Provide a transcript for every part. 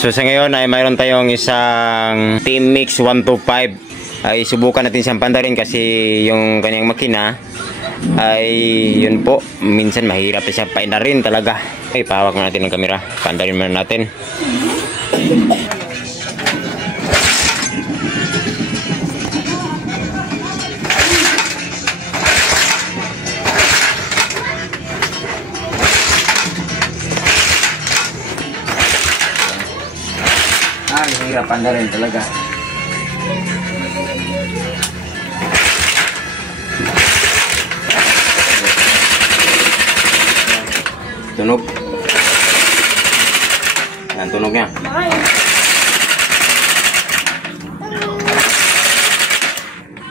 So sa ngayon ay mayroon tayong isang Team Mix 125. Ay subukan natin siyang pandarin kasi yung kanyang makina ay yun po, minsan mahirap siya paindarin talaga. Ay pahawak natin ng kamera, pandarin muna natin. Hirapan na rin talaga. Tunog. Yan, tunog niya.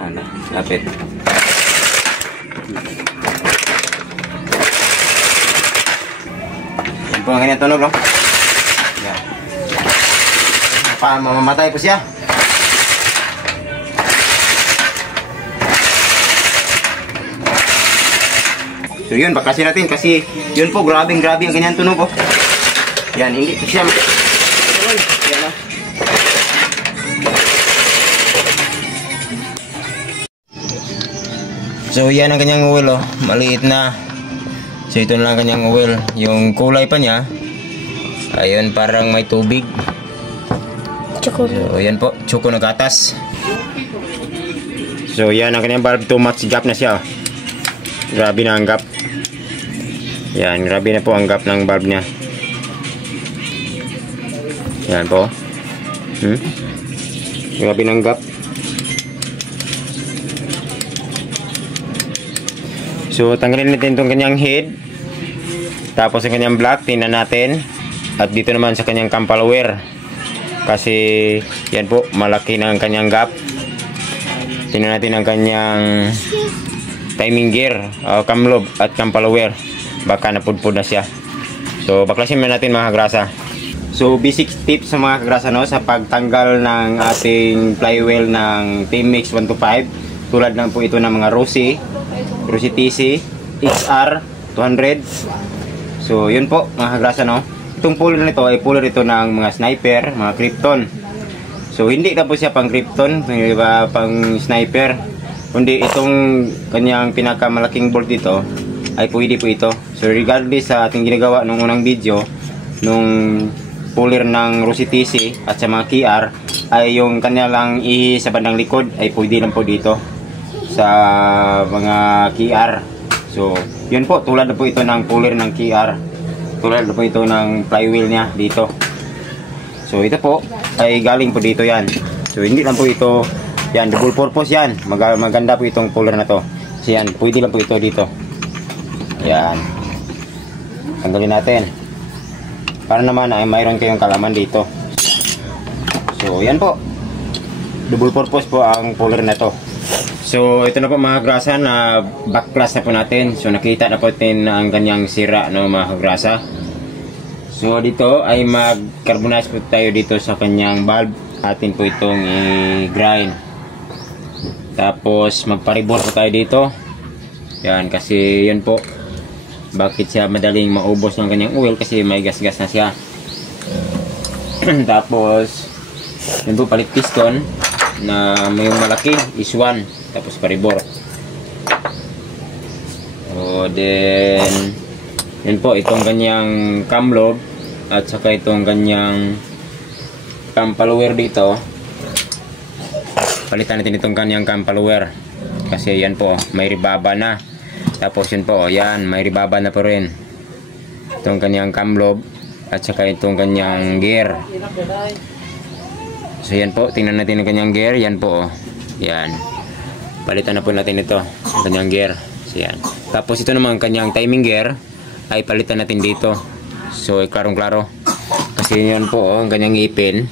Ano, lapit. Yan po ang ganyan tunog, no? Yan. Mamamatay po siya. So yun, bakasin natin kasi yun po, grabe ang ganyan tunog, oh. Yan, hindi po siya. Yan, oh. So yan ang kanyang oil, oh. Maliit na. So ito na lang kanyang oil. Yung kulay pa niya, ayun, parang may tubig. So yan po, choco na gatas. So yan ang kanyang valve, too much gap na siya. Grabe na ang gap. Yan, grabe na po ang gap ng valve niya. Yan po. Grabe na ang gap. So tanggalin natin itong kanyang head. Tapos ang kanyang block, tingnan natin. At dito naman sa kanyang cam follower. Kasi yan po, malaki na ang kanyang gap. Tingnan natin ang kanyang timing gear, cam lobe at cam follower. Baka napudpud na siya. So baklasin muna natin mga kagrasa. So basic tips sa mga kagrasa, no, sa pagtanggal ng ating flywheel ng Team Mix 125. Tulad lang po ito ng mga Rossi TC XR 200. So yun po mga kagrasa, no. Itong puller nito ay puller ito ng mga sniper, mga Krypton. So hindi na po siya pang Krypton, pang sniper. Kundi itong kanyang pinakamalaking bolt dito ay pwede po ito. So regardless sa ating ginagawa nung unang video, nung puller ng Rossi TC at sa mga KR, ay yung kanya lang sa bandang likod ay pwede lang po dito sa mga KR. So yun po, tulad na po ito ng puller ng KR. Tulad po ito ng flywheel niya dito. So ito po ay galing po dito yan. So hindi lang po ito, yan, double purpose yan. Maganda po itong puller na to. So yan, pwede lang po ito dito. Yan. Tanggalin natin. Para naman ay mayroon kayong kalaman dito. So yan po. Double purpose po ang puller na to. So ito na po mga kagrasa, na backclass na po natin. So nakita na po natin ang kanyang sira, no, mga kagrasa. So dito ay mag-carbonize po tayo dito sa kanyang valve. Atin po itong i-grind. Tapos magparibor po tayo dito. Yan, kasi yun po, bakit siya madaling maubos ng kanyang oil, kasi may gas-gas na siya. Tapos yun po, palit piston na may malaki is 1. Tapos paribor. So then yun po, itong kanyang cam lobe at saka itong kanyang cam follower dito, palitan natin itong kanyang cam follower kasi yan po, may ribaba na. Tapos yun po, yan, may ribaba na po rin itong kanyang cam lobe at saka itong kanyang gear. So yan po, tingnan natin ang kanyang gear. Yan po, yan, palitan na po natin ito, ang kanyang gear. So yan. Tapos ito naman ang kanyang timing gear ay palitan natin dito. So klarong-klaro, kasi yan po, ang kanyang ipin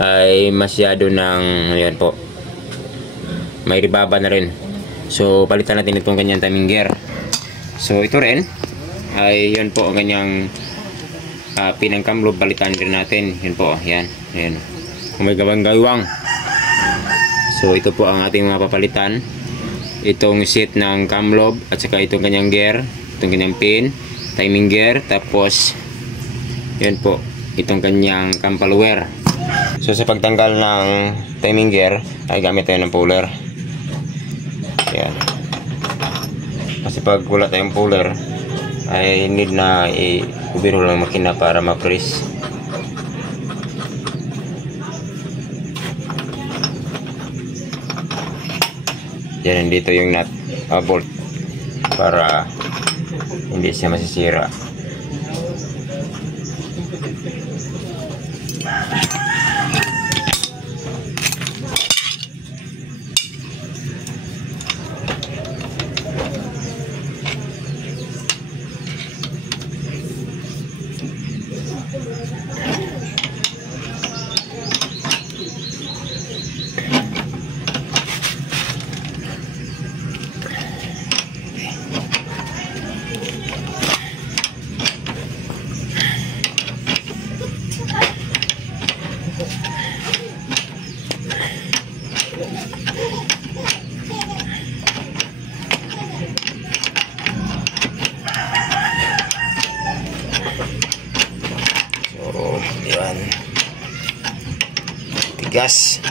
ay masyado ng, yan po, may ribaba na rin. So palitan natin itong kanyang timing gear. So ito rin ay yun po, ang kanyang pinang cam lobe, palitan rin natin. Yun po, yan, yan, kung may gawang-gawang. So ito po ang ating mga papalitan. Itong seat ng cam lobe at saka itong kanyang gear, itong kanyang pin, timing gear. Tapos yan po, itong kanyang cam follower. So sa pagtanggal ng timing gear ay gamit tayo ng puller. Yan. Kasi pag wala tayong puller ay need na i-ubiro lang makina para ma-press. Yan, dito yung nut bolt para hindi siya masisira. Yan. Tigas.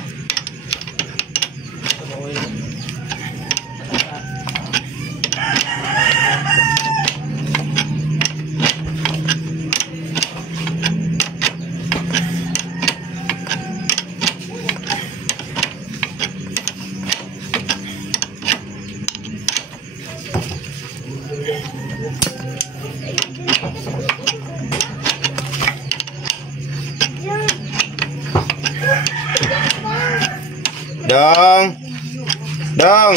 Dong. Dong.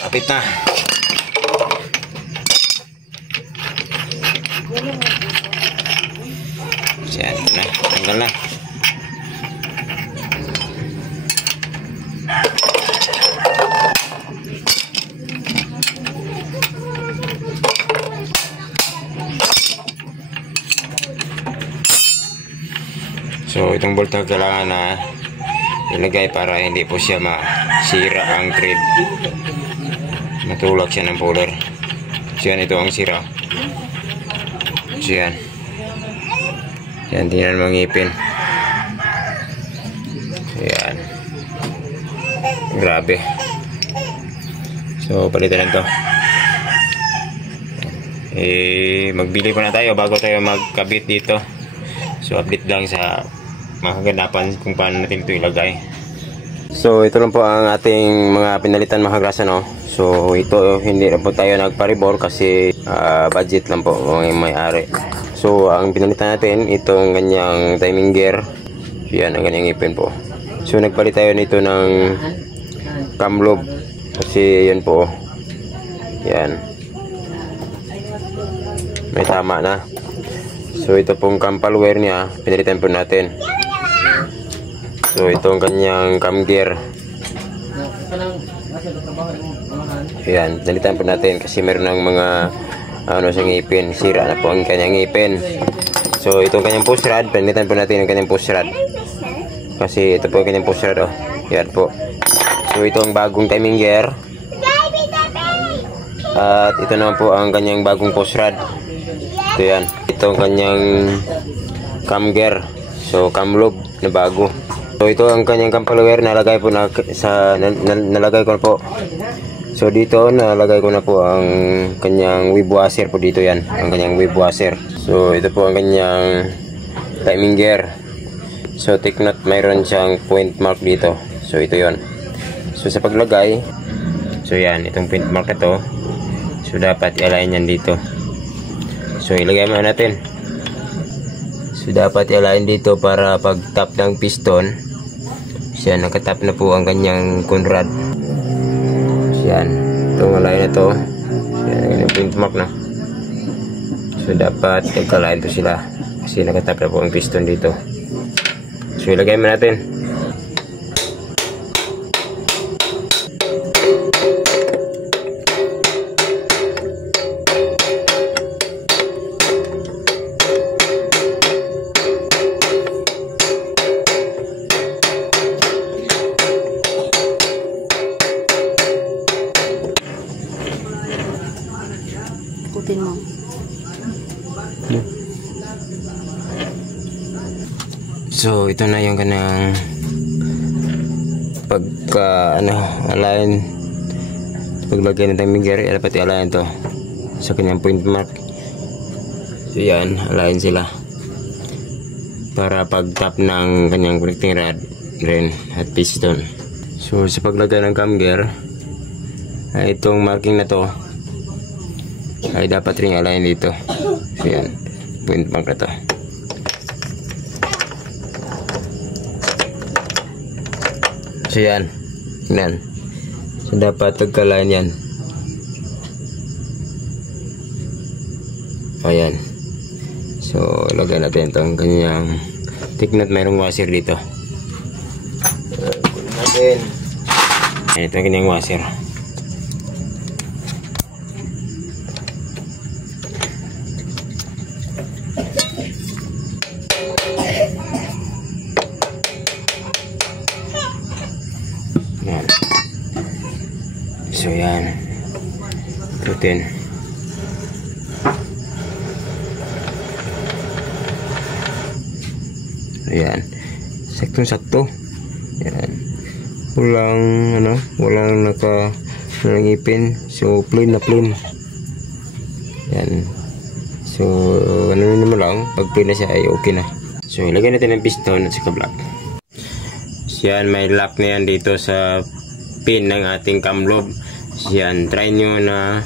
Kapit na. Yan na, tanggal na. So itong bolt na kailangan na ilagay para hindi po siya masira ang thread. Matulak siya ng puller. So yan, ito ang sira. So yan. Yan, tingnan mo ngipin. So yan. Grabe. So palitan na ito. Magbili pa na tayo bago tayo magkabit dito. So update lang sa mga kaganapan kung paano natin ito ilagay. So ito lang po ang ating mga pinalitan mga grasa, no. So ito hindi na po tayo nagpa-rebore kasi budget lang po ang may-ari. So ang pinalitan natin itong ganyang timing gear. Yan ang ganyang ipin po. So nagpalit tayo nito ng cam lobe kasi yan po. Yan. May tama na. So ito pong cam follower niya pinalitan po natin. So ito ang kanyang cam gear. Ayan, nalitan po natin kasi meron ng mga sa ngipin. Sira na po ang kanyang ngipin. So itong kanyang push rod, pinalitan po natin ang kanyang push rod. Kasi ito po ang kanyang push rod. Yan po. So ito ang bagong timing gear. At ito naman po ang kanyang bagong push rod. Ito yan. Ito ang kanyang cam gear. So cam lobe na bago. So ito ang kanyang cam follower, nalagay po na nalagay ko na po. So dito nalagay ko na po ang kanyang web washer po dito, yan, ang kanyang web washer. So ito po ang kanyang timing gear. So take note, mayroon siyang point mark dito. So ito 'yon. So sa paglagay, so yan, itong point mark na to. So dapat i-align yan dito. So ilagay muna natin. So dapat i-align dito para pag tap ng piston, siya nakatap na po ang kanyang conrod. So yan, itong align na to. Yan yung point mark na. So dapat nagka-align to sila kasi nakatap na po ang piston dito. So ilagay mo natin. Pindutin mo. So ito na yung kanang pagka align, paglagay ng timing gear, dapat i-align to sa kanyang point mark. So yan, align sila para pag tap ng kanyang connecting rod rin at piston. So sa paglagay ng cam gear ay itong marking na to ay dapat ring align dito. So yan, point mark na to. So yan, tingnan. So dapat tagka-line yan. O yan. So lagay natin itong kanyang tignat, mayroong washer dito. Kunin natin. Ayan, ito ang kanyang washer. Yan. So yan, itutin. Ayan, saktong-sakto. Yan, walang nangipin. So plain na plain. Yan. So naman lang, pag plain na siya ay okay na. So ilagay natin ang piston at saka block. Yan, may lock na yan dito sa pin ng ating cam lobe. Yan, try nyo na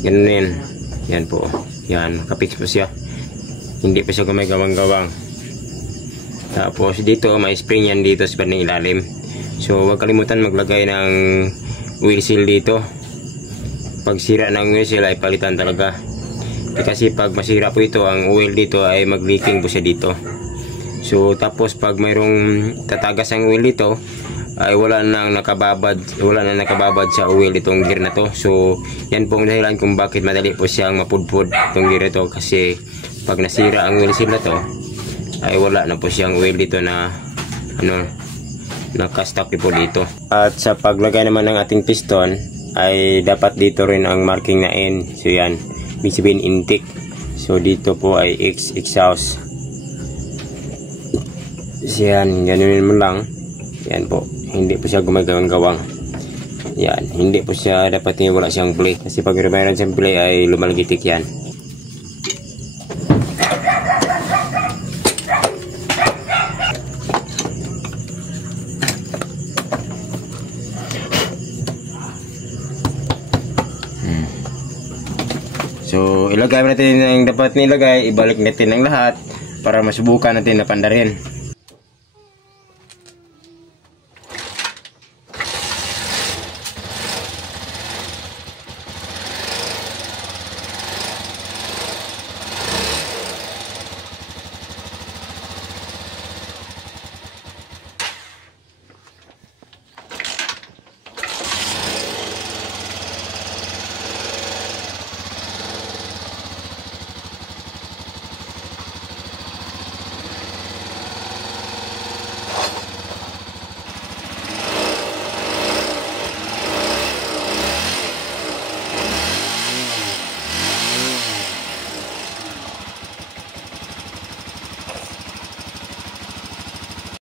ganun yan. Yan po, yan, kapix po siya, hindi pa siya gumagawang-gawang. Tapos dito may spring yan dito sa bandang ilalim. So huwag kalimutan maglagay ng wheel seal dito. Pag sira ng wheel seal ay palitan talaga, kasi pag masira po ito ang oil dito ay mag-leaking po siya dito. So tapos pag mayroong tatagas ang oil dito ay wala nang nakababad sa oil itong gear na to. So yan po ang dahilan kung bakit madali po siyang mapudpud itong gear ito, kasi pag nasira ang oil seal na to ay wala na po siyang oil dito na nakastock po dito. At sa paglagay naman ng ating piston ay dapat dito rin ang marking na N. So yan, ibig sabihin intake. So dito po ay X, exhaust. Yan, ganun mo lang. Yan po, hindi po siya gumagawang-gawang. Yan, hindi po siya dapat wala siyang play, kasi pag mayroon siyang play ay lumalagitik yan. So ilagay natin ang dapat nilagay, ibalik natin ang lahat para masubukan natin na pandarin.